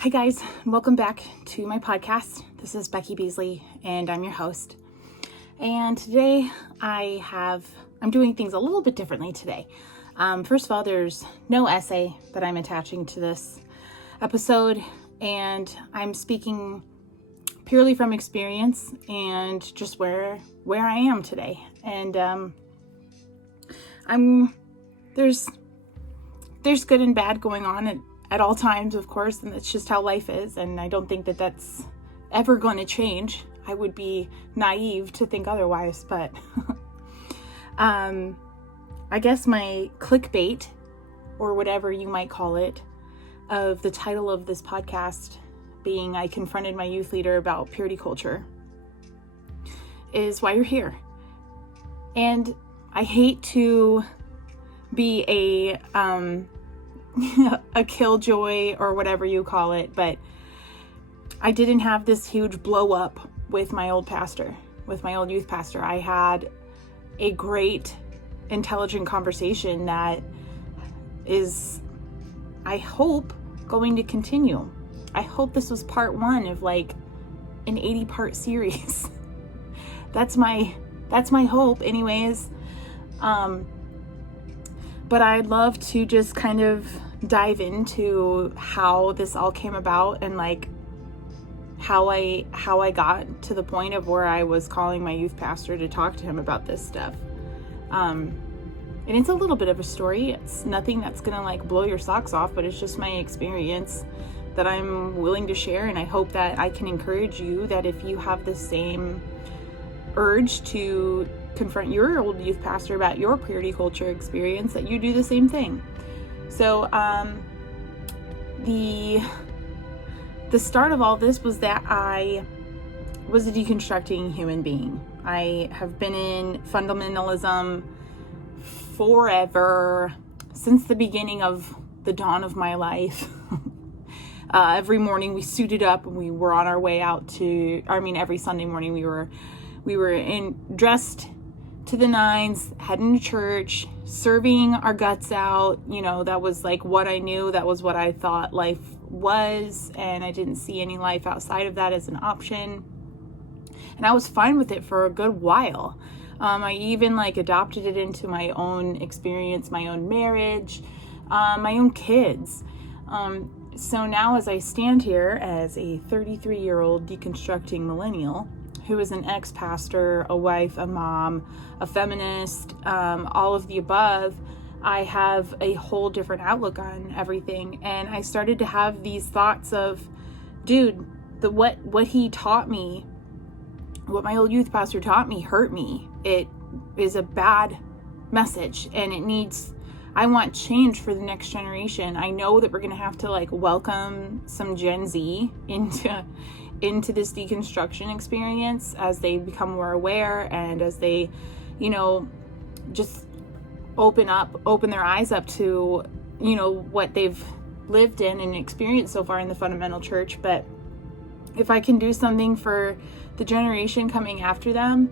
Hi guys, welcome back to my podcast. This is Becky Beasley and I'm your host. And today I'm doing things a little bit differently today. First of all, there's no essay that I'm attaching to this episode, and I'm speaking purely from experience and just where I am today. And there's good and bad going on at all times, of course, and that's just how life is, and I don't think that that's ever going to change. I would be naive to think otherwise, but I guess my clickbait, or whatever you might call it, of the title of this podcast being I confronted my youth leader about purity culture, is why you're here. And I hate to be a killjoy or whatever you call it, but I didn't have this huge blow up with my old youth pastor. I had a great, intelligent conversation that is, I hope, going to continue. I hope this was part one of like an 80-part series. That's my hope anyways. But I'd love to just kind of dive into how this all came about and like how I got to the point of where I was calling my youth pastor to talk to him about this stuff. And it's a little bit of a story. It's nothing that's gonna like blow your socks off, but it's just my experience that I'm willing to share. And I hope that I can encourage you that if you have the same urge to confront your old youth pastor about your purity culture experience, that you do the same thing. So the start of all this was that I was a deconstructing human being. I have been in fundamentalism forever, since the beginning of the dawn of my life. Every morning we suited up and we were on our way out every Sunday morning we were dressed to the nines, heading to church, serving our guts out. That was like what I knew. That was what I thought life was. And I didn't see any life outside of that as an option. And I was fine with it for a good while. I even adopted it into my own experience, my own marriage, my own kids. So now as I stand here as a 33-year-old deconstructing millennial, who is an ex-pastor, a wife, a mom, a feminist, all of the above, I have a whole different outlook on everything. And I started to have these thoughts of, dude, what he taught me, what my old youth pastor taught me, hurt me. It is a bad message, and I want change for the next generation. I know that we're going to have to welcome some Gen Z into this deconstruction experience as they become more aware and as they, just open their eyes up to, what they've lived in and experienced so far in the fundamental church. But if I can do something for the generation coming after them,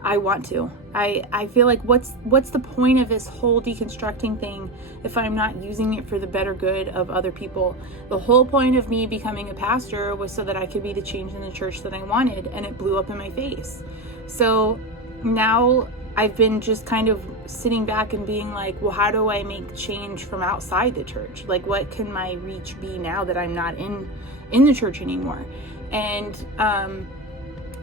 I want to. I feel like what's the point of this whole deconstructing thing if I'm not using it for the better good of other people? The whole point of me becoming a pastor was so that I could be the change in the church that I wanted, and it blew up in my face. So now I've been just kind of sitting back and being like, well, how do I make change from outside the church? What can my reach be now that I'm not in the church anymore? And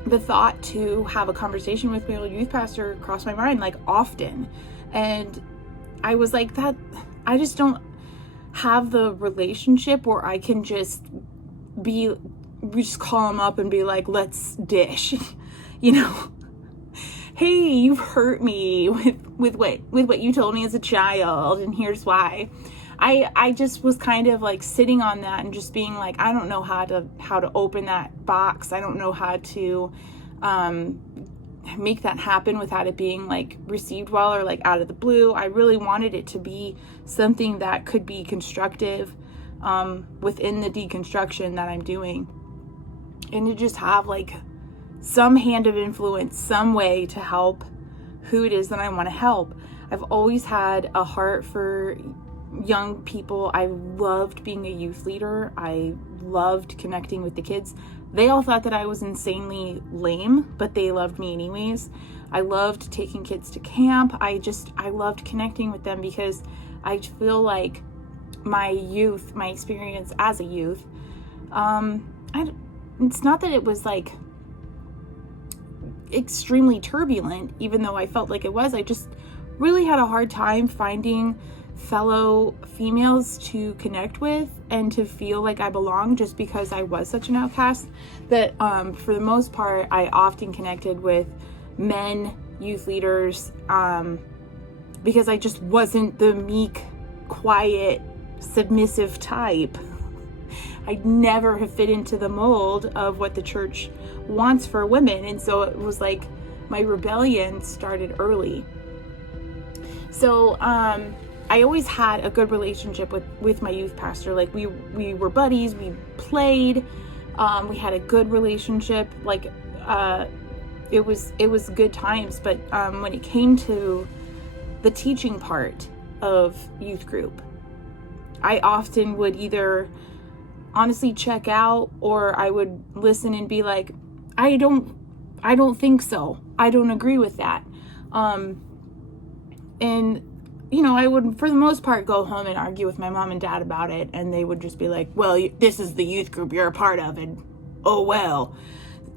the thought to have a conversation with my old youth pastor crossed my mind often. And I was like, that I just don't have the relationship where I can we just call him up and be like, let's dish, hey, you've hurt me with what you told me as a child, and here's why. I just was kind of sitting on that and just being like, I don't know how to open that box. I don't know how to make that happen without it being received well or out of the blue. I really wanted it to be something that could be constructive within the deconstruction that I'm doing, and to just have some hand of influence, some way to help who it is that I want to help. I've always had a heart for young people. I loved being a youth leader. I loved connecting with the kids. They all thought that I was insanely lame, but they loved me anyways. I loved taking kids to camp. I loved connecting with them because I feel like my experience as a youth, it's not that it was like extremely turbulent, even though I felt like it was. I just really had a hard time finding fellow females to connect with and to feel like I belonged, just because I was such an outcast. That for the most part, I often connected with men youth leaders because I just wasn't the meek, quiet, submissive type. I'd never have fit into the mold of what the church wants for women. And so it was like my rebellion started early. So I always had a good relationship with my youth pastor. Like we were buddies, we played, we had a good relationship. Like it was good times. But when it came to the teaching part of youth group, I often would either honestly check out, or I would listen and be like, I don't think so. I don't agree with that. And I would, for the most part, go home and argue with my mom and dad about it, and they would just be like, well, this is the youth group you're a part of, and oh well.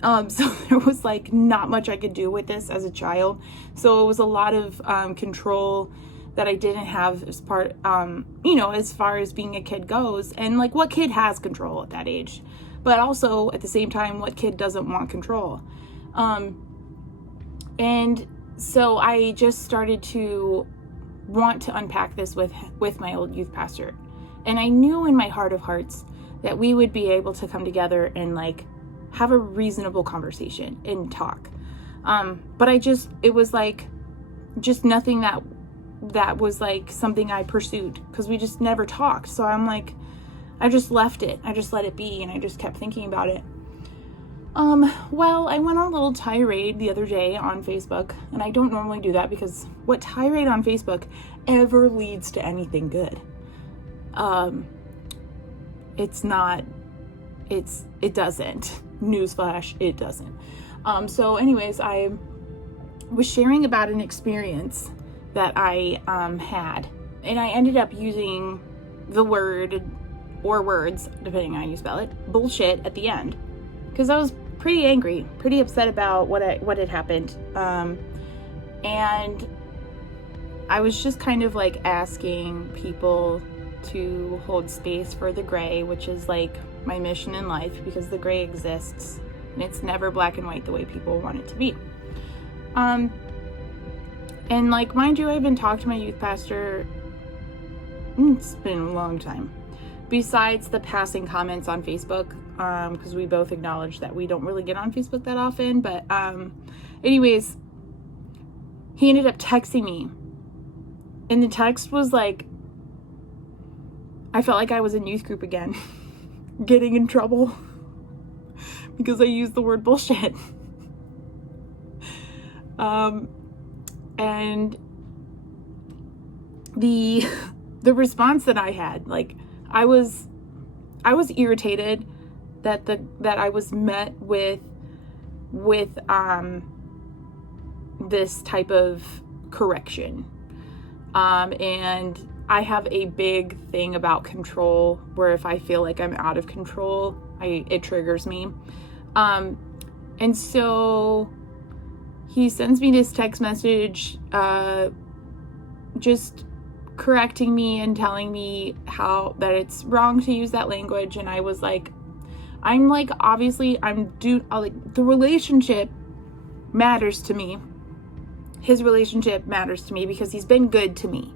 So there was like not much I could do with this as a child. So it was a lot of control that I didn't have as part, as far as being a kid goes. And like, what kid has control at that age? But also at the same time, what kid doesn't want control? And so I just started to want to unpack this with my old youth pastor. And I knew in my heart of hearts that we would be able to come together and like have a reasonable conversation and talk. But it was like just nothing that was like something I pursued, because we just never talked. So I'm like, I just left it. I just let it be, and I just kept thinking about it. Well, I went on a little tirade the other day on Facebook, and I don't normally do that because what tirade on Facebook ever leads to anything good? It doesn't. Newsflash, it doesn't. So anyways, I was sharing about an experience that I had, and I ended up using the word, or words, depending on how you spell it, bullshit at the end, because I was pretty angry, pretty upset about what had happened, and I was just kind of like asking people to hold space for the gray, which is like my mission in life, because the gray exists and it's never black and white the way people want it to be. And like, mind you, I haven't talked to my youth pastor, it's been a long time, besides the passing comments on Facebook, because we both acknowledge that we don't really get on Facebook that often. But anyways, he ended up texting me, and the text was like, I felt like I was in youth group again, getting in trouble because I used the word bullshit. And the response that I had, like, I was irritated that I was met with this type of correction. And I have a big thing about control, where if I feel like I'm out of control, it triggers me. And so he sends me this text message, just correcting me and telling me that it's wrong to use that language. And I was like, obviously the relationship matters to me. His relationship matters to me because he's been good to me.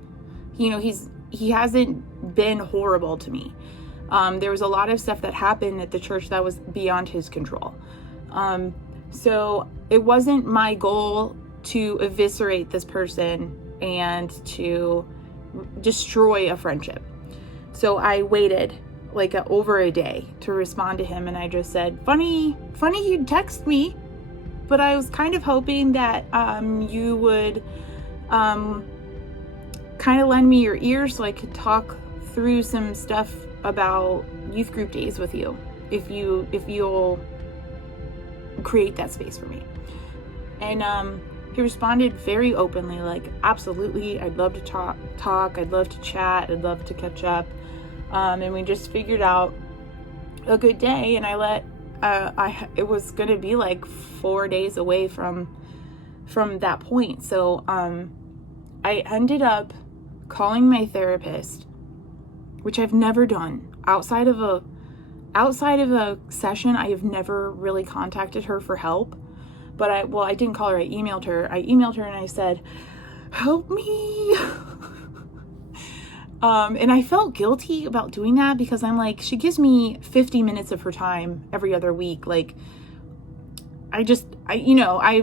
He hasn't been horrible to me. There was a lot of stuff that happened at the church that was beyond his control. So it wasn't my goal to eviscerate this person and to destroy a friendship. So I waited like over a day to respond to him, and I just said, funny you'd text me, but I was kind of hoping that you would kind of lend me your ear so I could talk through some stuff about youth group days with you, if you'll create that space for me. And he responded very openly, like, absolutely, I'd love to talk, I'd love to chat, I'd love to catch up. And we just figured out a good day, and it was gonna be like 4 days away from that point. So I ended up calling my therapist, which I've never done outside of a session. I have never really contacted her for help. But I didn't call her. I emailed her and I said, help me. And I felt guilty about doing that because I'm like, she gives me 50 minutes of her time every other week. Like, I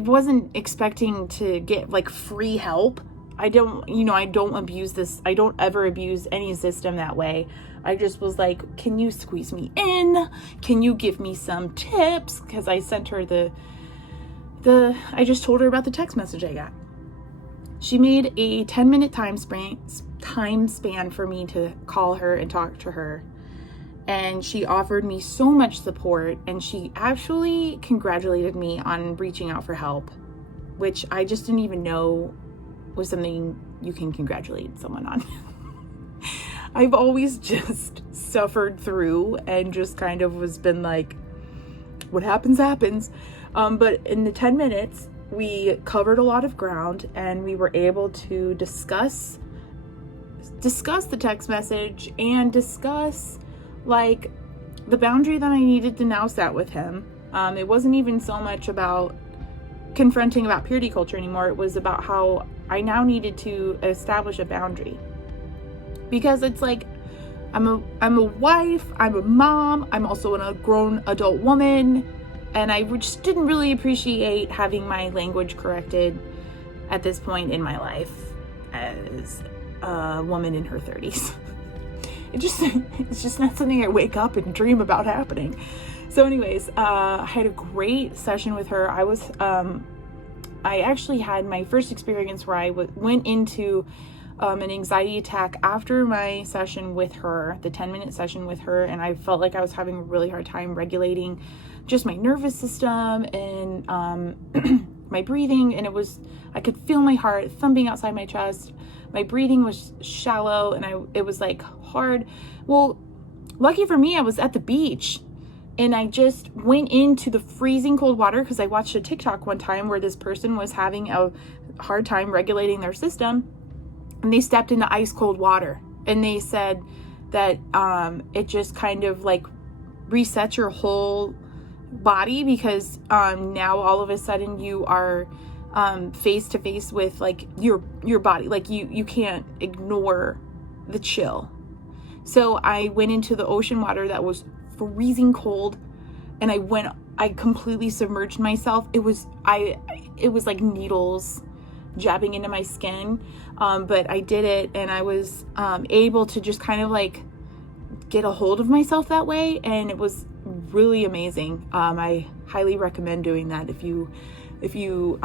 wasn't expecting to get like free help. I don't abuse this. I don't ever abuse any system that way. I just was like, can you squeeze me in? Can you give me some tips? Because I sent her I just told her about the text message I got. She made a 10-minute time span for me to call her and talk to her. And she offered me so much support, and she actually congratulated me on reaching out for help, which I just didn't even know was something you can congratulate someone on. I've always just suffered through and just kind of been like, what happens. But in the 10 minutes, we covered a lot of ground, and we were able to discuss the text message and discuss like the boundary that I needed to now set with him. It wasn't even so much about confronting about purity culture anymore. It was about how I now needed to establish a boundary, because it's like, I'm a wife, I'm a mom, I'm also a grown adult woman. And I just didn't really appreciate having my language corrected at this point in my life as a woman in her 30s. It's just not something I wake up and dream about happening. So anyways, I had a great session with her. I actually had my first experience where I went into an anxiety attack after my session with her, the 10-minute session with her, and I felt like I was having a really hard time regulating just my nervous system and my breathing, and I could feel my heart thumping outside my chest. My breathing was shallow, and it was like hard. Well, lucky for me, I was at the beach, and I just went into the freezing cold water because I watched a TikTok one time where this person was having a hard time regulating their system, and they stepped into ice cold water, and they said that it just kind of like resets your whole body, because now all of a sudden you are face to face with like your body. Like you can't ignore the chill. So I went into the ocean water that was freezing cold, and I completely submerged myself. It was like needles jabbing into my skin, but I did it, and I was able to just kind of like get a hold of myself that way, and it was really amazing. I highly recommend doing that if you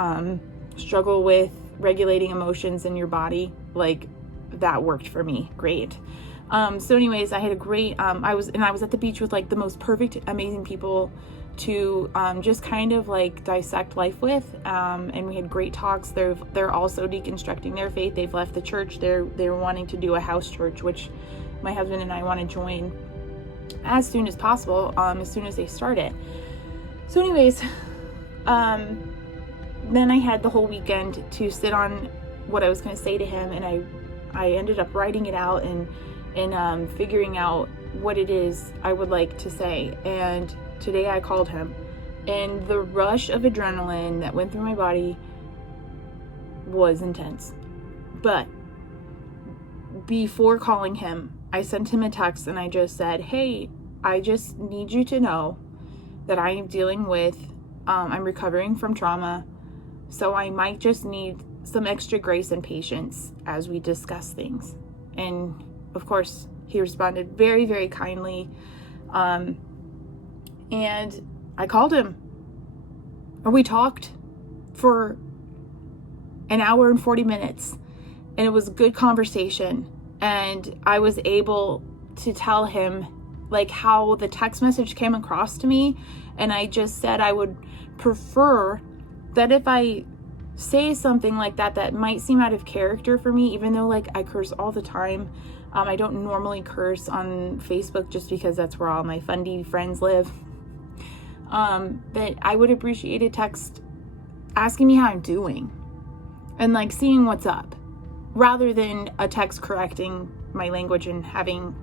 struggle with regulating emotions in your body. Like, that worked for me great. So anyways, I had a great I was at the beach with like the most perfect, amazing people to just kind of like dissect life with, and we had great talks. They're also deconstructing their faith. They've left the church. They're wanting to do a house church, which my husband and I want to join as soon as possible, as soon as they start it. So anyways, then I had the whole weekend to sit on what I was going to say to him, and I ended up writing it out and figuring out what it is I would like to say. And today I called him, and the rush of adrenaline that went through my body was intense. But before calling him, I sent him a text, and I just said, hey, I just need you to know that I am dealing with, I'm recovering from trauma, so I might just need some extra grace and patience as we discuss things. And of course, he responded very, very kindly. And I called him, and we talked for an hour and 40 minutes. and it was a good conversation. And I was able to tell him like how the text message came across to me. And I just said I would prefer that if I say something like that, that might seem out of character for me, even though like I curse all the time. I don't normally curse on Facebook just because that's where all my fundy friends live. But I would appreciate a text asking me how I'm doing and like seeing what's up, rather than a text correcting my language and having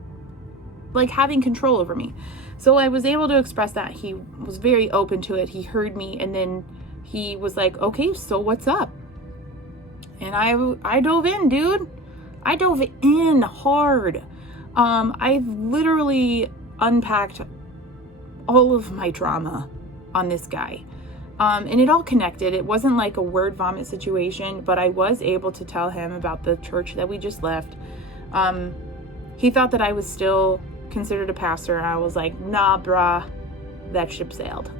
control over me. So I was able to express that. He was very open to it. He heard me, and then he was like, okay, so what's up? And I dove in, dude. I dove in hard. I've literally unpacked all of my trauma on this guy. And it all connected. It wasn't like a word vomit situation, but I was able to tell him about the church that we just left. He thought that I was still considered a pastor. I was like, nah, brah, that ship sailed.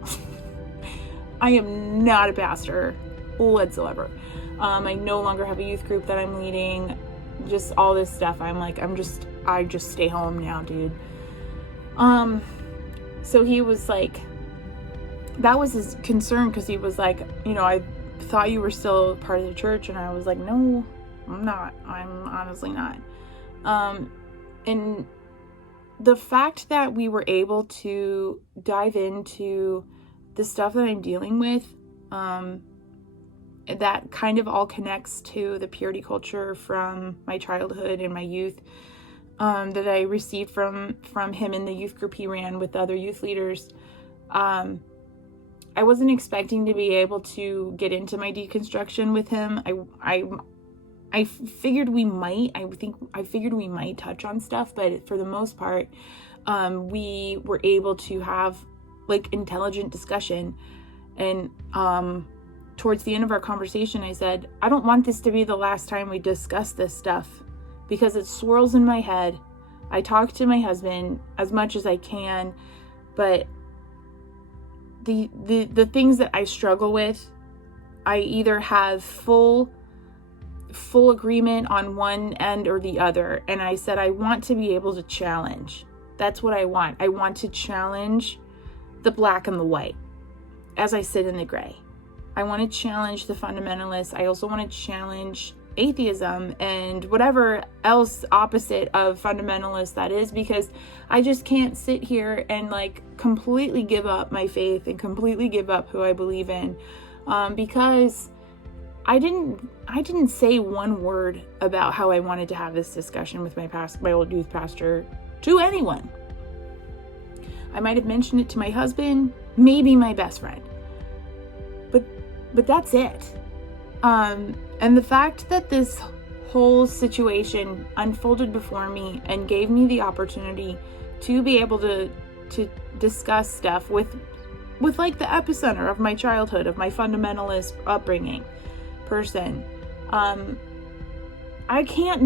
I am not a pastor whatsoever. I no longer have a youth group that I'm leading. Just all this stuff. I just stay home now, dude. So he was like, that was his concern, because he was like, I thought you were still part of the church. And I was like, no, I'm not. I'm honestly not. And the fact that we were able to dive into the stuff that I'm dealing with, that kind of all connects to the purity culture from my childhood and my youth, that I received from him in the youth group he ran with other youth leaders. I wasn't expecting to be able to get into my deconstruction with him. I figured we might. I figured we might touch on stuff, but for the most part, we were able to have like intelligent discussion. And towards the end of our conversation, I said, I don't want this to be the last time we discuss this stuff, because it swirls in my head. I talk to my husband as much as I can, but the things that I struggle with, I either have full agreement on one end or the other. And I said, I want to be able to challenge. That's what I want. I want to challenge the black and the white as I sit in the gray. I want to challenge the fundamentalists. I also want to challenge atheism and whatever else opposite of fundamentalist that is, because I just can't sit here and like completely give up my faith and completely give up who I believe in, because I didn't say one word about how I wanted to have this discussion with my old youth pastor to anyone. I might have mentioned it to my husband, maybe my best friend, but that's it. And the fact that this whole situation unfolded before me and gave me the opportunity to be able to discuss stuff with like the epicenter of my childhood, of my fundamentalist upbringing person, I can't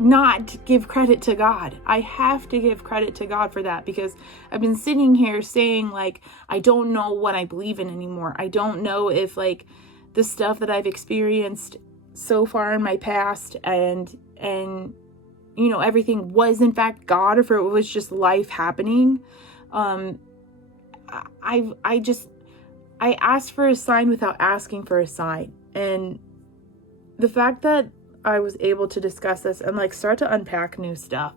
not give credit to God. I have to give credit to God for that, because I've been sitting here saying like, I don't know what I believe in anymore. I don't know if like the stuff that I've experienced so far in my past and everything was in fact God, or if it was just life happening. I asked for a sign without asking for a sign. And the fact that I was able to discuss this and like start to unpack new stuff,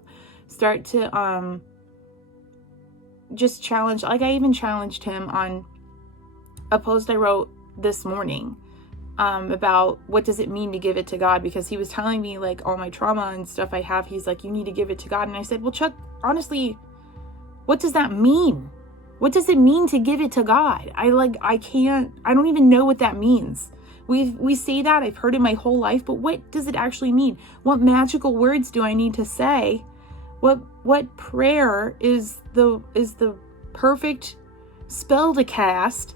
start to just challenge, like I even challenged him on a post I wrote this morning about what does it mean to give it to God, because he was telling me like all my trauma and stuff I have. He's like, you need to give it to God. And I said, well, Chuck, honestly, what does that mean? What does it mean to give it to God? I don't even know what that means. We say that, I've heard it my whole life, but what does it actually mean? What magical words do I need to say? What prayer is the perfect spell to cast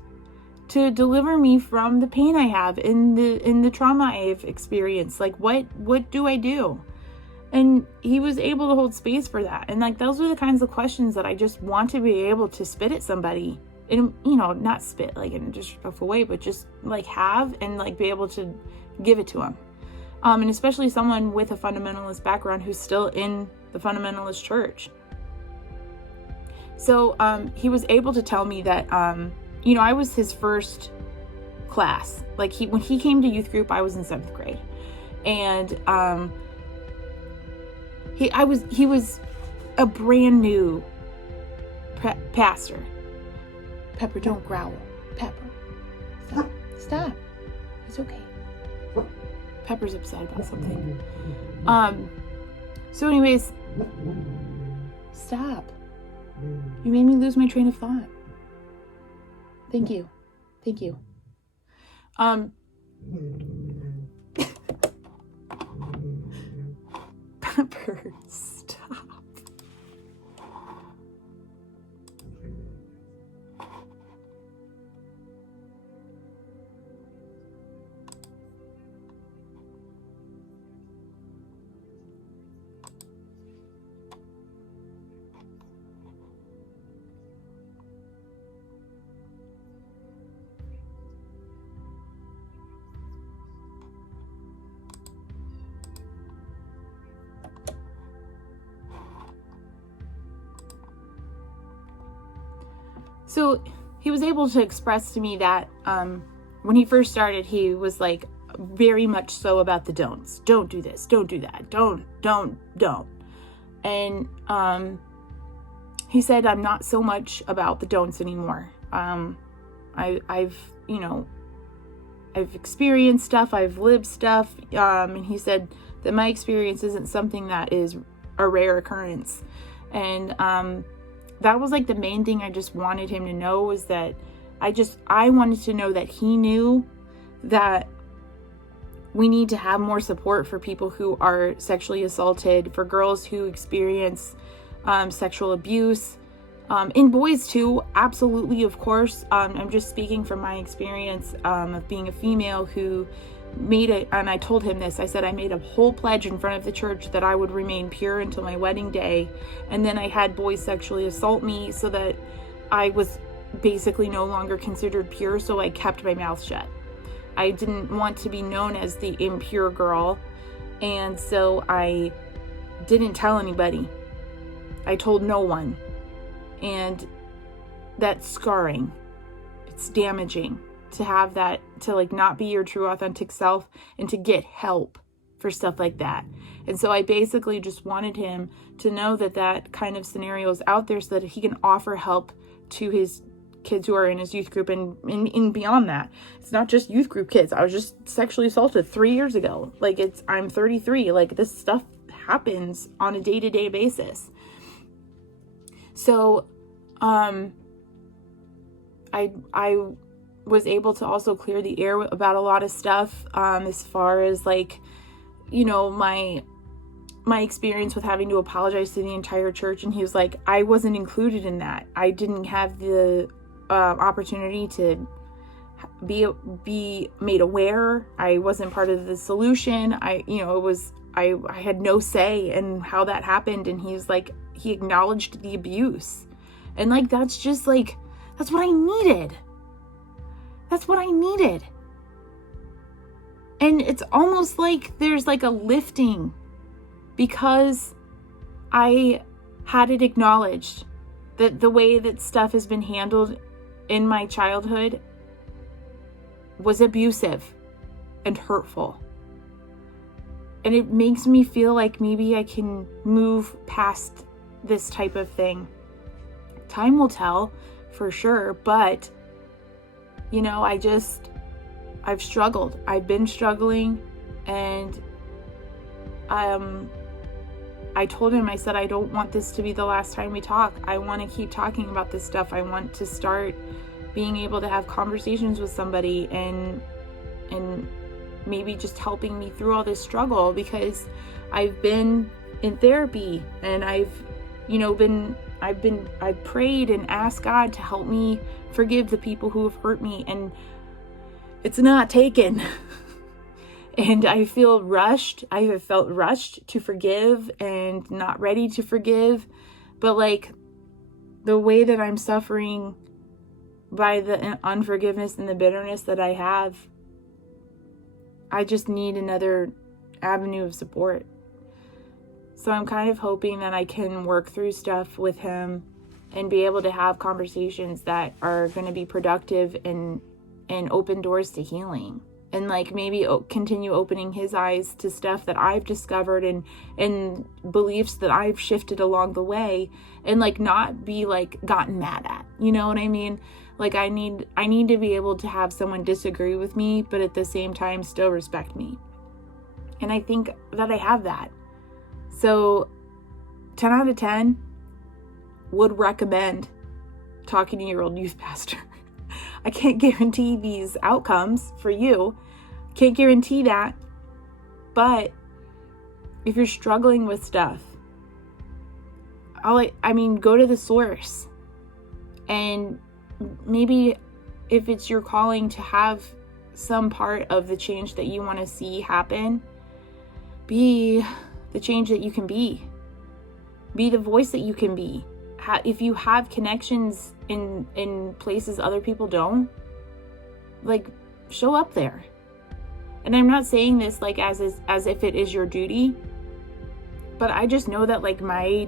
to deliver me from the pain I have in the trauma I've experienced? Like what do I do? And he was able to hold space for that. And like those are the kinds of questions that I just want to be able to spit at somebody. And not spit like in a disrespectful way, but just like have and like be able to give it to them. And especially someone with a fundamentalist background who's still in the fundamentalist church. So he was able to tell me that, I was his first class. Like when he came to youth group, I was in 7th grade. And he was a brand new pastor. Pepper, don't growl. Pepper, stop. It's okay. Pepper's upset about something. So anyways, stop. You made me lose my train of thought. Thank you. Pepper, stop. So he was able to express to me that when he first started, he was like very much so about the don'ts. Don't do this. Don't do that. Don't. And he said, I'm not so much about the don'ts anymore. I've experienced stuff. I've lived stuff. And he said that my experience isn't something that is a rare occurrence. And that was like the main thing I just wanted him to know, was that I wanted to know that he knew that we need to have more support for people who are sexually assaulted, for girls who experience sexual abuse, in boys too, absolutely, of course. I'm just speaking from my experience of being a female who and I told him this, I said I made a whole pledge in front of the church that I would remain pure until my wedding day, and then I had boys sexually assault me so that I was basically no longer considered pure, so I kept my mouth shut. I didn't want to be known as the impure girl, and so I didn't tell anybody. I told no one. And that's scarring. It's damaging to have that, to like not be your true authentic self and to get help for stuff like that. And so I basically just wanted him to know that that kind of scenario is out there so that he can offer help to his kids who are in his youth group and beyond that. It's not just youth group kids. I was just sexually assaulted 3 years ago. Like I'm 33. Like this stuff happens on a day-to-day basis. So, I was able to also clear the air about a lot of stuff, as far as like, my experience with having to apologize to the entire church. And he was like, I wasn't included in that. I didn't have the opportunity to be made aware. I wasn't part of the solution. I had no say in how that happened. And he acknowledged the abuse. And like, that's just like, that's what I needed. That's what I needed. And it's almost like there's like a lifting because I had it acknowledged that the way that stuff has been handled in my childhood was abusive and hurtful. And it makes me feel like maybe I can move past this type of thing. Time will tell for sure, but I've struggled. I've been struggling, and I told him, I said, I don't want this to be the last time we talk. I want to keep talking about this stuff. I want to start being able to have conversations with somebody and maybe just helping me through all this struggle, because I've been in therapy and I've prayed and asked God to help me forgive the people who have hurt me, and it's not taken. And I feel rushed. I have felt rushed to forgive and not ready to forgive. But like the way that I'm suffering by the unforgiveness and the bitterness that I have, I just need another avenue of support. So I'm kind of hoping that I can work through stuff with him and be able to have conversations that are going to be productive and open doors to healing. And like maybe continue opening his eyes to stuff that I've discovered and beliefs that I've shifted along the way, and like not be like gotten mad at. You know what I mean? Like I need to be able to have someone disagree with me, but at the same time still respect me. And I think that I have that. So 10 out of 10 would recommend talking to your old youth pastor. I can't guarantee these outcomes for you. Can't guarantee that. But if you're struggling with stuff, go to the source. And maybe if it's your calling to have some part of the change that you want to see happen, be the change that you can be. Be the voice that you can be. If you have connections in places other people don't, like, show up there. And I'm not saying this like as if it is your duty, but I just know that like my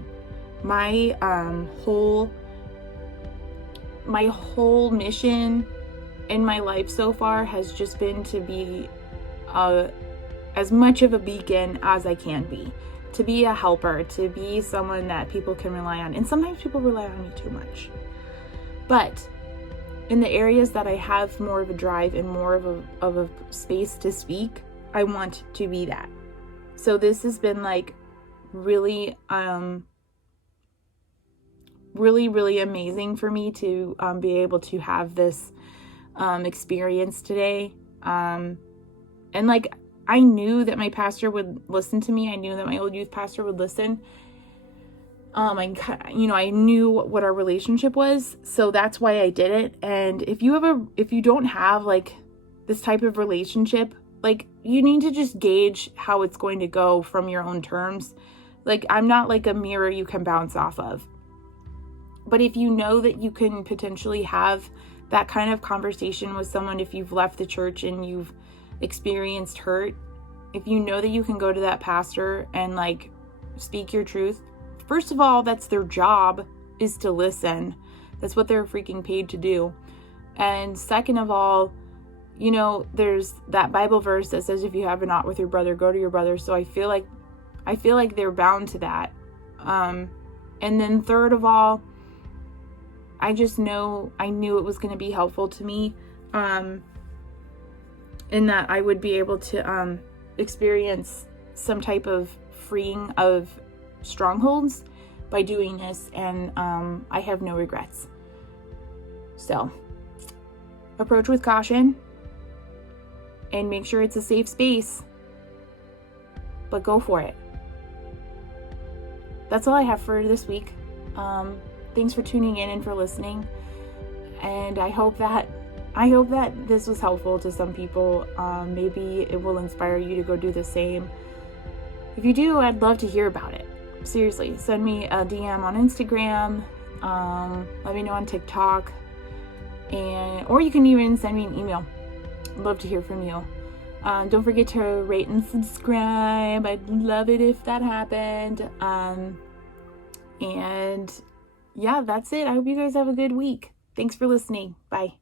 whole mission in my life so far has just been to be as much of a beacon as I can be, to be a helper, to be someone that people can rely on. And sometimes people rely on me too much. But in the areas that I have more of a drive and more of a space to speak, I want to be that. So this has been like really amazing for me to be able to have this experience today. And like, I knew that my pastor would listen to me. I knew that my old youth pastor would listen. I knew what our relationship was, so that's why I did it. And if you don't have like this type of relationship, like, you need to just gauge how it's going to go from your own terms. Like, I'm not like a mirror you can bounce off of. But if you know that you can potentially have that kind of conversation with someone, if you've left the church and you've experienced hurt, if you know that you can go to that pastor and like speak your truth, first of all, that's their job, is to listen. That's what they're freaking paid to do. And second of all, you know, there's that Bible verse that says, if you have a knot with your brother, go to your brother. So I feel like they're bound to that. And then third of all, I knew it was going to be helpful to me, in that I would be able to experience some type of freeing of strongholds by doing this, and I have no regrets. So approach with caution and make sure it's a safe space, but go for it. That's all I have for this week. Thanks for tuning in and for listening, and I hope that this was helpful to some people. Maybe it will inspire you to go do the same. If you do, I'd love to hear about it. Seriously, send me a DM on Instagram. Let me know on TikTok, or you can even send me an email. I'd love to hear from you. Don't forget to rate and subscribe. I'd love it if that happened. And yeah, that's it. I hope you guys have a good week. Thanks for listening. Bye.